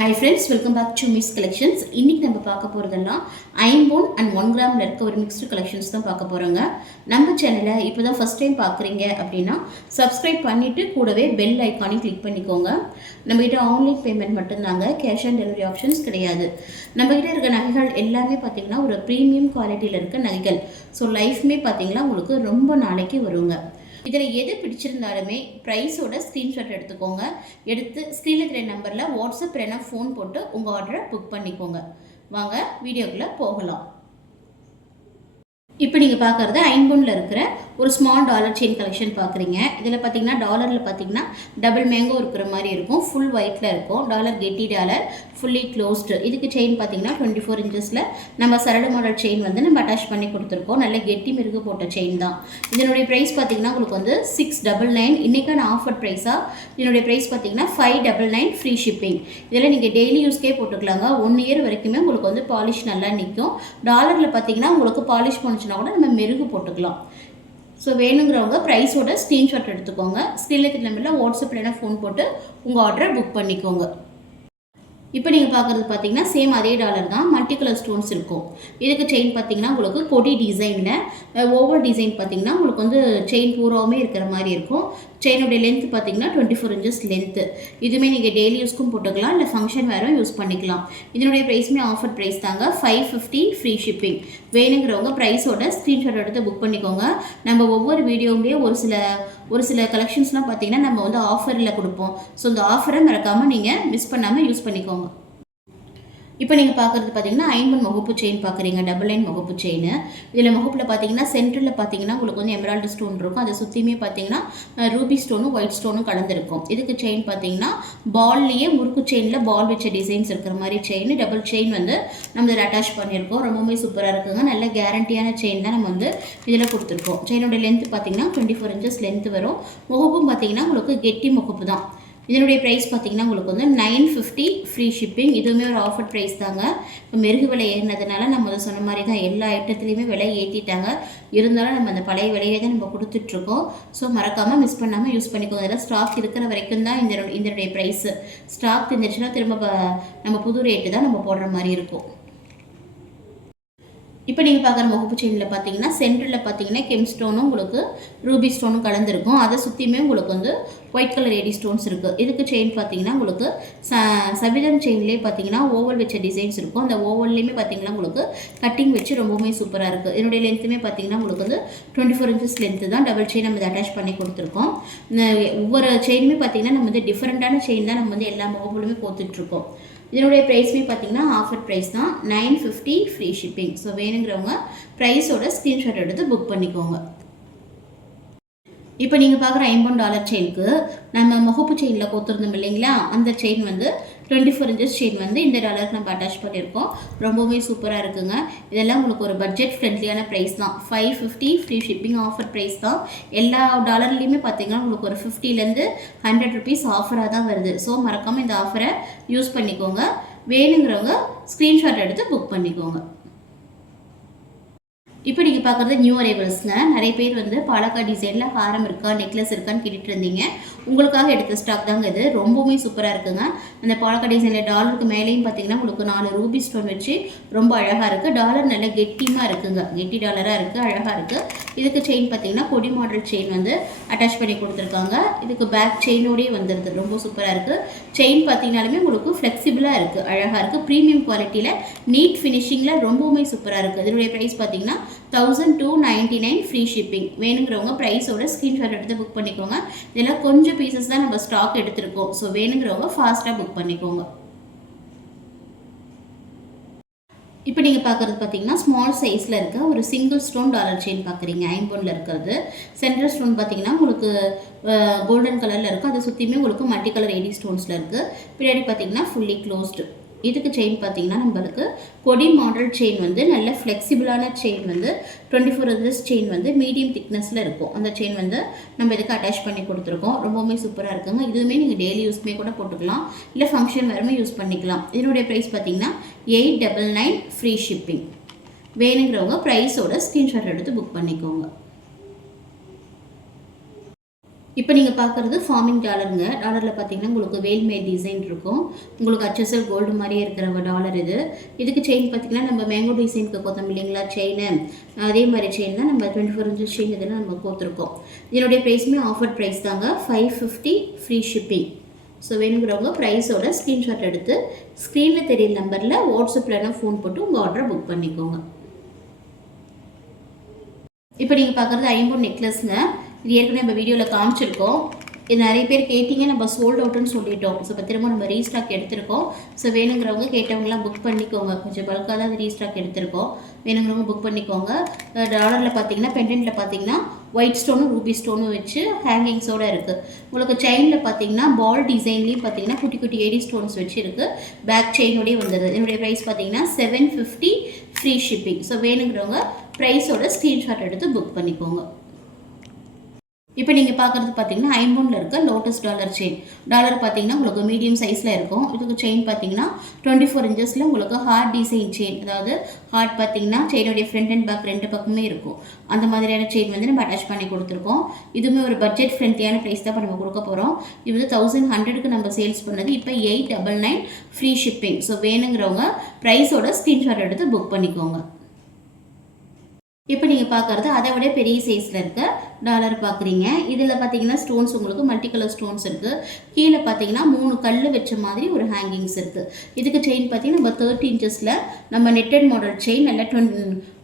Hi friends, welcome back to Miss Collections. இன்னைக்கு நம்ம பார்க்க போறதெல்லாம் ஐம்பொன் அண்ட் 1 கிராம்ல இருக்க ஒரு மிக்ஸ்டு கலெக்ஷன்ஸ் தான் பார்க்க போறோங்க. நம்ம சேனலை இப்போதான் ஃபர்ஸ்ட் டைம் பார்க்குறீங்க அப்படின்னா சப்ஸ்கிரைப் பண்ணிட்டு கூடவே பெல் ஐக்கானையும் கிளிக் பண்ணிக்கோங்க. நம்மகிட்ட ஆன்லைன் பேமெண்ட் மட்டும்தாங்க, கேஷ் ஆன் டெலிவரி ஆப்ஷன்ஸ் கிடையாது. நம்மகிட்ட இருக்க நகைகள் எல்லாமே பார்த்தீங்கன்னா ஒரு ப்ரீமியம் குவாலிட்டியில் இருக்க நகைகள். ஸோ லைஃப்மே பார்த்தீங்கன்னா உங்களுக்கு ரொம்ப நாளைக்கு வருங்க. இதில் எது பிடிச்சிருந்தாலுமே ப்ரைஸோட ஸ்க்ரீன்ஷாட் எடுத்துக்கோங்க. எடுத்து ஸ்க்ரீனில் இருக்கிற நம்பரில் வாட்ஸ்அப் இல்லைனா ஃபோன் போட்டு உங்கள் ஆர்டரை புக் பண்ணிக்கோங்க. வாங்க வீடியோக்குள்ளே போகலாம். இப்போ நீங்கள் பார்க்குறது ஐம்பொன்னில் இருக்கிற ஒரு ஸ்மால் டாலர் செயின் கலெக்ஷன் பார்க்குறீங்க. இதில் பார்த்தீங்கன்னா டாலரில் பார்த்தீங்கன்னா டபுள் மேங்கோ இருக்கிற மாதிரி இருக்கும், ஃபுல் ஒயிட்டில் இருக்கும். டாலர் கெட்டி டாலர், ஃபுல்லி க்ளோஸ்டு. இதுக்கு செயின் பார்த்தீங்கன்னா 24 இன்ச்சஸில் நம்ம சரடு மாடல் செயின் வந்து நம்ம அட்டாச் பண்ணி கொடுத்துருக்கோம். நல்ல கெட்டி மிருகு போட்ட செயின் தான். இதனுடைய ப்ரைஸ் பார்த்தீங்கன்னா உங்களுக்கு வந்து 699. இன்றைக்கான ஆஃபர் ப்ரைஸாக இதனுடைய ப்ரைஸ் பார்த்தீங்கன்னா 599 ஃப்ரீ ஷிப்பிங். இதில் நீங்கள் டெய்லி யூஸ்க்கே போட்டுக்கலாங்க. 1 இயர் வரைக்குமே உங்களுக்கு வந்து பாலிஷ் நல்லா நிற்கும். டாலரில் பார்த்தீங்கன்னா உங்களுக்கு பாலிஷ் பண்ணிச்சுன்னா கூட நம்ம மெருகு போட்டுக்கலாம். ஸோ வேணுங்கிறவங்க ப்ரைஸோட ஸ்க்ரீன்ஷாட் எடுத்துக்கோங்க. ஸ்க்ரீனில் நம்பரில் வாட்ஸ்அப் இல்லைனா ஃபோன் போட்டு உங்கள் ஆர்டரை புக் பண்ணிக்கோங்க. இப்போ நீங்கள் பார்க்குறது பார்த்தீங்கன்னா சேம் அதே டாலர் தான், மல்டி கலர் ஸ்டோன்ஸ் இருக்கும். இதுக்கு செயின் பார்த்தீங்கன்னா உங்களுக்கு கொடி டிசைனில் ஓவர் டிசைன் பார்த்தீங்கன்னா உங்களுக்கு வந்து செயின் பூராவுமே இருக்கிற மாதிரி இருக்கும். செயினுடைய லென்த் பார்த்தீங்கன்னா 24 இன்ச்சஸ் லென்த்து. இதுவுமே நீங்கள் டெய்லி யூஸ்க்கும் போட்டுக்கலாம், இல்லை ஃபங்க்ஷன் வேறும் யூஸ் பண்ணிக்கலாம். இதனுடைய ப்ரைஸுமே ஆஃபர் ப்ரைஸ் தாங்க, 550 ஃப்ரீ ஷிப்பிங். வேணுங்கிறவங்க ப்ரைஸோட ஸ்க்ரீன்ஷாட் எடுத்து புக் பண்ணிக்கோங்க. நம்ம ஒவ்வொரு வீடியோவிலேயே ஒரு சில கலெக்ஷன்ஸ்லாம் பார்த்தீங்கன்னா நம்ம வந்து ஆஃபரில் கொடுப்போம். ஸோ இந்த ஆஃபரை மறக்காமல் நீங்கள் மிஸ் பண்ணாமல் யூஸ் பண்ணிக்கோங்க. இப்போ நீங்கள் பார்க்குறது பார்த்தீங்கன்னா ஐம்பொன் முகப்பு செயின் பார்க்குறீங்க, டபுள் லைன் முகப்பு செயின். இதில் முகப்பில் பார்த்தீங்கன்னா சென்டரில் பார்த்தீங்கன்னா உங்களுக்கு வந்து எமரால்டு ஸ்டோன் இருக்கும். அதை சுற்றியுமே பார்த்தீங்கன்னா ரூபி ஸ்டோனும் ஒயிட் ஸ்டோனும் கலந்துருக்கும். இதுக்கு செயின் பார்த்தீங்கன்னா பால்லையே முறுக்கு செயினில் பால் வச்ச டிசைன்ஸ் இருக்கிற மாதிரி செயின், டபுள் செயின் வந்து நம்ம இதில் அட்டாச் பண்ணியிருக்கோம். ரொம்பவுமே சூப்பராக இருக்குங்க. நல்ல கேரண்டியான செயின் தான் நம்ம வந்து இதில் கொடுத்துருக்கோம். செயினோட லென்த்து பார்த்தீங்கன்னா 24 இன்ச்சஸ் லென்த்து வரும். முகப்பும் பார்த்தீங்கன்னா உங்களுக்கு கெட்டி முகப்பு தான். இதனுடைய ப்ரைஸ் பார்த்தீங்கன்னா உங்களுக்கு வந்து 950 ஃப்ரீ ஷிப்பிங். இதுவுமே ஒரு ஆஃபர் ப்ரைஸ் தாங்க. இப்போ மெருகு விலை ஏறினதுனால நம்ம அதை சொன்ன மாதிரி தான் எல்லா ஐட்டத்துலேயுமே விலை ஏற்றிட்டாங்க. இருந்தாலும் நம்ம அந்த பழைய விலையை தான் நம்ம கொடுத்துட்ருக்கோம். ஸோ மறக்காமல் மிஸ் பண்ணாமல் யூஸ் பண்ணிக்கோங்க. இதெல்லாம் ஸ்டாக் இருக்கிற வரைக்கும் தான் இதனுடைய ப்ரைஸு. ஸ்டாக் இருந்துச்சுன்னா திரும்ப நம்ம புது ரேட்டு தான் நம்ம போடுற மாதிரி இருக்கும். இப்போ நீங்கள் பார்க்குற முகப்பு செயினில் பார்த்தீங்கன்னா சென்டரில் பார்த்தீங்கன்னா கெம் ஸ்டோனும் உங்களுக்கு ரூபி ஸ்டோனும் கலந்துருக்கும். அதை சுற்றியுமே உங்களுக்கு வந்து ஒயிட் கலர் ஏடி ஸ்டோன்ஸ் இருக்குது. இதுக்கு செயின் பார்த்தீங்கன்னா உங்களுக்கு சபிதம் செயின்லேயே பார்த்தீங்கன்னா ஓவல் வச்ச டிசைன்ஸ் இருக்கும். அந்த ஓவல்லையுமே பார்த்தீங்கன்னா உங்களுக்கு கட்டிங் வச்சு ரொம்பவுமே சூப்பராக இருக்குது. என்னுடைய லென்த்துமே பார்த்தீங்கன்னா உங்களுக்கு வந்து 24 இன்ச்சஸ் லென்த்து தான். டபுள் செயின் நம்ம அட்டாச் பண்ணி கொடுத்துருக்கோம். ஒவ்வொரு செயினுமே பார்த்தீங்கன்னா நம்ம வந்து டிஃப்ரெண்ட்டான செயின் தான் நம்ம வந்து எல்லா முகப்புலுமே போட்டுட்ருக்கோம். இதனுடைய ப்ரைஸ்மே பார்த்தீங்கன்னா ஆஃபர் ப்ரைஸ் தான், 950 ஃப்ரீ ஷிப்பிங். ஸோ வேணுங்கிறவங்க ப்ரைஸோட ஸ்க்ரீன்ஷாட் எடுத்து புக் பண்ணிக்கோங்க. இப்போ நீங்கள் பார்க்குற $50 செயினுக்கு நம்ம முகப்பு செயினில் கொடுத்துருந்தோம் இல்லைங்களா, அந்த செயின் வந்து 24 இன்ச்சஸ் செயின் வந்து இந்த டாலருக்கு நம்ம அட்டாச் பண்ணியிருக்கோம். ரொம்பவுமே சூப்பராக இருக்குங்க. இதெல்லாம் உங்களுக்கு ஒரு பட்ஜெட் ஃப்ரெண்ட்லியான ப்ரைஸ் தான். 550 ஃப்ரீ ஷிப்பிங் ஆஃபர் ப்ரைஸ் தான். எல்லா டாலர்லேயுமே பார்த்தீங்கன்னா உங்களுக்கு ஒரு 50லேருந்து 100 ருபீஸ் ஆஃபராக தான் வருது. ஸோ மறக்காமல் இந்த ஆஃபரை யூஸ் பண்ணிக்கோங்க. வேணுங்கிறவங்க ஸ்க்ரீன்ஷாட் எடுத்து புக் பண்ணிக்கோங்க. இப்போ நீங்கள் பார்க்குறது நியூ அரைவல்ஸ்ங்க. நிறைய பேர் வந்து பாலக்கா டிசைனில் ஹாரம் இருக்கா, நெக்லஸ் இருக்கான்னு கேட்டுட்டு இருந்தீங்க. உங்களுக்காக எடுத்த ஸ்டாக் தாங்க இது. ரொம்பவுமே சூப்பராக இருக்குங்க. அந்த பாலக்கா டிசைனில் டாலருக்கு மேலேயும் பார்த்தீங்கன்னா உங்களுக்கு 4 ரூபி ஸ்டோன் வச்சு ரொம்ப அழகாக இருக்குது. டாலர் நல்ல கெட்டிமாக இருக்குங்க, கெட்டி டாலராக இருக்குது, அழகாக இருக்குது. இதுக்கு செயின் பார்த்தீங்கன்னா கொடி மாடல் செயின் வந்து அட்டாச் பண்ணி கொடுத்துருக்காங்க. இதுக்கு பேக் செயினோடய வந்துடுது. ரொம்ப சூப்பராக இருக்குது. செயின் பார்த்தீங்கன்னாலுமே உங்களுக்கு ஃப்ளெக்சிபிளாக இருக்குது, அழகாக இருக்குது. ப்ரீமியம் குவாலிட்டியில் நீட் ஃபினிஷிங்கில் ரொம்பவுமே சூப்பராக இருக்குது. இதனுடைய ப்ரைஸ் பார்த்தீங்கன்னா 1299 ஃப்ரீ ஷிப்பிங். வேணுங்கிறவங்க ப்ரைஸோட ஸ்க்ரீன்ஷாட் எடுத்து புக் பண்ணிக்கோங்க. இதெல்லாம் கொஞ்சம் பீசஸ் தான் நம்ம ஸ்டாக் எடுத்திருக்கோம். ஸோ வேணுங்கிறவங்க ஃபாஸ்ட்டாக புக் பண்ணிக்கோங்க. இப்போ நீங்கள் பார்க்குறது பார்த்தீங்கன்னா ஸ்மால் சைஸில் இருக்க ஒரு சிங்கிள் ஸ்டோன் டாலர் செயின் பார்க்குறீங்க. ஐம்பொன்னில் இருக்கிறது. சென்ட்ரல் ஸ்டோன் பார்த்தீங்கன்னா உங்களுக்கு கோல்டன் கலரில் இருக்கும். அதை சுற்றியுமே உங்களுக்கு மல்டி கலர் ஏடி ஸ்டோன்ஸில் இருக்குது. பின்னாடி பார்த்தீங்கன்னா ஃபுல்லி க்ளோஸ்டு. இதுக்கு செயின் பார்த்தீங்கன்னா நம்மளுக்கு கொடி மாடல் செயின் வந்து நல்ல ஃப்ளெக்சிபிளான செயின் வந்து 24 இன்ச்சஸ் செயின் வந்து மீடியம் திக்னஸில் இருக்கும். அந்த செயின் வந்து நம்ம இதுக்கு அட்டாச் பண்ணி கொடுத்துருக்கோம். ரொம்பவுமே சூப்பராக இருக்குங்க. இதுவுமே நீங்கள் டெய்லி யூஸ்மே கூட போட்டுக்கலாம், இல்லை ஃபங்க்ஷன் வேறுமே யூஸ் பண்ணிக்கலாம். இதனுடைய ப்ரைஸ் பார்த்தீங்கன்னா 899 ஃப்ரீ ஷிப்பிங். வேணுங்கிறவங்க ப்ரைஸோட ஸ்க்ரீன்ஷாட் எடுத்து புக் பண்ணிக்கோங்க. இப்போ நீங்கள் பார்க்குறது ஃபார்மிங் டாலருங்க. டாலரில் பார்த்தீங்கன்னா உங்களுக்கு வேல்மேட் டிசைன் இருக்கும். உங்களுக்கு HSL கோல்டு மாதிரியே இருக்கிற ஒரு டாலர் இது. இதுக்கு செயின் பார்த்தீங்கன்னா நம்ம மேங்கோ டிசைனுக்கு கோத்தம் இல்லைங்களா செயினு, அதே மாதிரி செயின் தான் நம்ம 24 inches செயின் இதெல்லாம் நம்ம கோத்துருக்கோம். இதனுடைய ப்ரைஸுமே ஆஃபர் ப்ரைஸ் தாங்க, 550 ஃப்ரீ ஷிப்பிங். ஸோ வேணுங்கிறவங்க ப்ரைஸோட ஸ்க்ரீன்ஷாட் எடுத்து ஸ்க்ரீனில் தெரியல நம்பரில் வாட்ஸ்அப்பில் ஃபோன் போட்டு உங்கள் ஆர்டரை புக் பண்ணிக்கோங்க. இப்போ நீங்கள் பார்க்குறது ஐம்பொன் நெக்லஸ்ங்க. இது ஏற்கனவே நம்ம வீடியோவில் காமிச்சிருக்கோம். இது நிறைய பேர் கேட்டிங்க, நம்ம சோல்ட் அவுட்டுன்னு சொல்லிட்டோம். ஸோ இப்போ திரும்ப நம்ம ரீஸ்டாக் எடுத்திருக்கோம். ஸோ வேணுங்கிறவங்க கேட்டவங்களாம் புக் பண்ணிக்கோங்க. கொஞ்சம் பல்காக தான் அது ரீஸ்டாக் எடுத்திருக்கோம். வேணுங்கிறவங்க புக் பண்ணிக்கோங்க. டாலரில் பார்த்தீங்கன்னா பெண்டன்ட்டில் பார்த்தீங்கன்னா ஒயிட் ஸ்டோனும் ரூபி ஸ்டோனும் வச்சு ஹேங்கிங்ஸோடு இருக்குது. உங்களுக்கு செயினில் பார்த்தீங்கன்னா பால் டிசைன்லேயும் பார்த்தீங்கன்னா குட்டி குட்டி ஏடி ஸ்டோன்ஸ் வச்சு இருக்குது. பேக் செயினோடய வந்துடுது. என்னுடைய ப்ரைஸ் பார்த்தீங்கன்னா 750 ஃப்ரீ ஷிப்பிங். ஸோ வேணுங்கிறவங்க ப்ரைஸோட ஸ்க்ரீன்ஷாட் எடுத்து புக் பண்ணிக்கோங்க. இப்போ நீங்கள் பார்க்குறது பார்த்தீங்கன்னா ஐம்பொன்னில் இருக்க லோட்டஸ் டாலர் செயின். டாலர் பார்த்தீங்கன்னா உங்களுக்கு மீடியம் சைஸில் இருக்கும். இதுக்கு செயின் பார்த்தீங்கன்னா 24 inches உங்களுக்கு ஹார்ட் டிசைன் செயின். அதாவது ஹார்ட் பார்த்தீங்கன்னா செயினுடைய ஃப்ரண்ட் அண்ட் பேக் ரெண்டு பக்கமே இருக்கும். அந்த மாதிரியான செயின் வந்து நம்ம அட்டாச் பண்ணி கொடுத்துருக்கோம். இதுவுமே ஒரு பட்ஜெட் ஃப்ரெண்ட்லியான ப்ரைஸ் தான் இப்போ நம்ம கொடுக்க போகிறோம். இது வந்து 1100க்கு நம்ம சேல்ஸ் பண்ணது, இப்போ 899 ஃப்ரீ ஷிப்பிங். ஸோ வேணுங்கிறவங்க ப்ரைஸோட ஸ்க்ரீன்ஷாட் எடுத்து புக் பண்ணிக்கோங்க. இப்போ நீங்கள் பார்க்குறது அதை விட பெரிய சைஸில் இருக்க டாலர் பார்க்குறீங்க. இதில் பார்த்தீங்கன்னா ஸ்டோன்ஸ் உங்களுக்கு மல்டி கலர் ஸ்டோன்ஸ் இருக்குது. கீழே பார்த்தீங்கன்னா 3 கல் வச்ச மாதிரி ஒரு ஹேங்கிங்ஸ் இருக்குது. இதுக்கு செயின் பார்த்தீங்கன்னா நம்ம 30 inchesல நம்ம நெட்டட் மாடல் செயின், நல்லா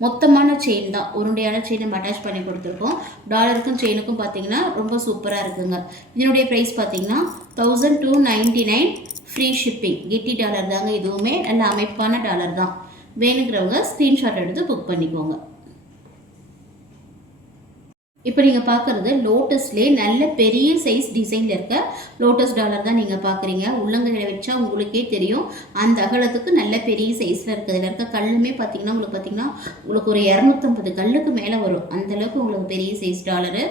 மொத்தமான செயின் தான், உருண்டையான செயின் நம்ம அட்டாச் பண்ணி கொடுத்துருக்கோம். டாலருக்கும் செயினுக்கும் பார்த்தீங்கன்னா ரொம்ப சூப்பராக இருக்குங்க. இதனுடைய ப்ரைஸ் பார்த்தீங்கன்னா 1299 ஃப்ரீ ஷிப்பிங். கெட்டி டாலர் தாங்க, இதுவுமே நல்ல அமைப்பான டாலர் தான். வேணுங்கிறவங்க ஸ்க்ரீன்ஷாட் எடுத்து புக் பண்ணிக்கோங்க. இப்போ நீங்கள் பார்க்குறது லோட்டஸ்லேயே நல்ல பெரிய சைஸ் டிசைனில் இருக்க லோட்டஸ் டாலர் தான் நீங்கள் பார்க்குறீங்க. உள்ளங்கையில் வச்சா உங்களுக்கே தெரியும் அந்த அகலத்துக்கு நல்ல பெரிய சைஸில் இருக்குது. இதில் இருக்க கல்லுமே பார்த்தீங்கன்னா உங்களுக்கு ஒரு 250 கல்லுக்கு மேலே வரும். அந்தளவுக்கு உங்களுக்கு பெரிய சைஸ் டாலரு.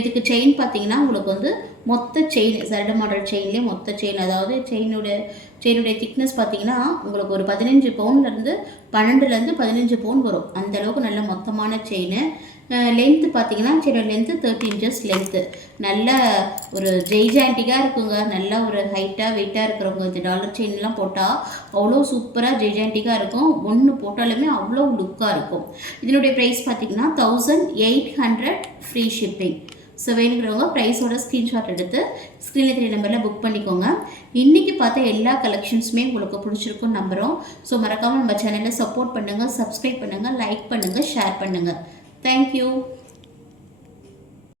இதுக்கு செயின் பார்த்தீங்கன்னா உங்களுக்கு வந்து மொத்த செயின் சரடு மாடல் செயின்லேயே மொத்த செயின், அதாவது செயினுடைய திக்னஸ் பார்த்தீங்கன்னா உங்களுக்கு ஒரு 15 பவுன்லேருந்து 12லேருந்து 15 பவுன் வரும். அந்தளவுக்கு நல்ல மொத்தமான செயின். லென்த்து பார்த்தீங்கன்னா செயினோட லென்த்து 30 inches லென்த்து. நல்ல ஒரு ஜெய்ஜாண்டிக்காக இருக்குங்க. நல்லா ஒரு ஹைட்டாக வெயிட்டாக இருக்கிறவங்க இந்த டாலர் செயின்லாம் போட்டால் அவ்வளோ சூப்பராக ஜெய்ஜாண்டிக்காக இருக்கும். ஒன்று போட்டாலுமே அவ்வளோ லுக்காக இருக்கும். இதனுடைய ப்ரைஸ் பார்த்தீங்கன்னா 1800 ஃப்ரீ ஷிப்பிங். ஸோ வேணுங்கிறவங்க ப்ரைஸோட ஸ்க்ரீன்ஷாட் எடுத்து ஸ்க்ரீனில் தெரிய நம்பரில் புக் பண்ணிக்கோங்க. இன்றைக்கி பார்த்த எல்லா கலெக்ஷன்ஸுமே உங்களுக்கு பிடிச்சிருக்குன்னு நம்புகிறோம். ஸோ மறக்காமல் நம்ம சேனலை சப்போர்ட் பண்ணுங்கள், சப்ஸ்கிரைப் பண்ணுங்கள், லைக் பண்ணுங்கள், ஷேர் பண்ணுங்கள். Thank you.